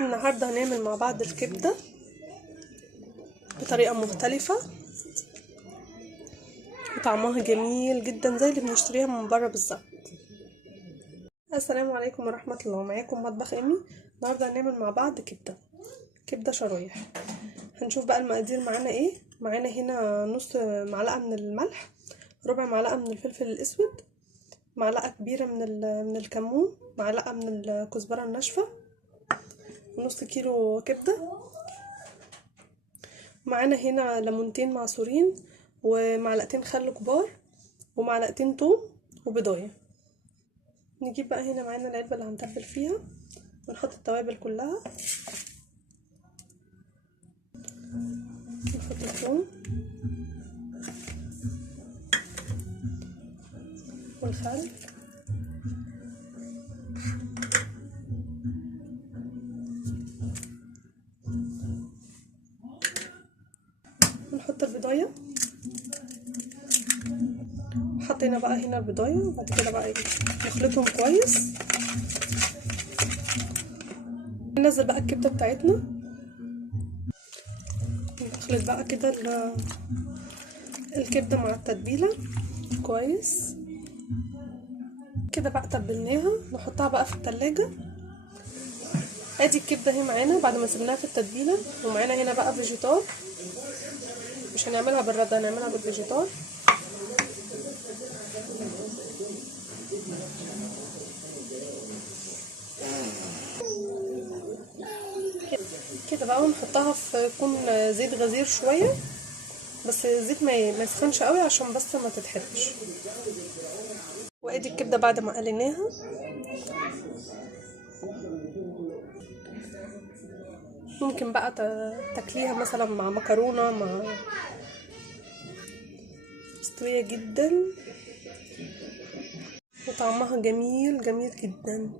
النهاردة هنعمل مع بعض الكبدة بطريقة مختلفة وطعمها جميل جدا زي اللي بنشتريها من بره بالظبط. السلام عليكم ورحمة الله، معاكم مطبخ امي. النهاردة هنعمل مع بعض كبدة شرايح. هنشوف بقى المقادير معانا ايه. معانا هنا نص معلقة من الملح، ربع معلقة من الفلفل الاسود، معلقة كبيرة من الكمون، معلقة من الكزبرة الناشفة، نص كيلو كبدة. معانا هنا ليمونتين معصورين ومعلقتين خل كبار ومعلقتين توم وبيضايه. نجيب بقى هنا معانا العلبة اللي هنتبل فيها ونحط التوابل كلها. نحط الثوم والخل ونحط البيضايه. حطينا بقى هنا البيضايه وبعد كده بقى نخلطهم كويس. ننزل بقى الكبده بتاعتنا، نخلط بقى كده الكبده مع التتبيله كويس كده. بقى تبلناها نحطها بقى في التلاجة. ادي الكبده اهي معانا بعد ما سيبناها في التتبيله. ومعانا هنا بقى فيجيتار، مش هنعملها بالرده، هنعملها بالفيجيتار. كده بقى ونحطها في يكون زيت غزير شويه، بس الزيت ما يسخنش قوي عشان بس ما تتحرقش. وادي الكبده بعد ما قليناها. ممكن بقى تاكليها مثلا مع مكرونه، مستويه جدا وطعمها جميل جميل جدا.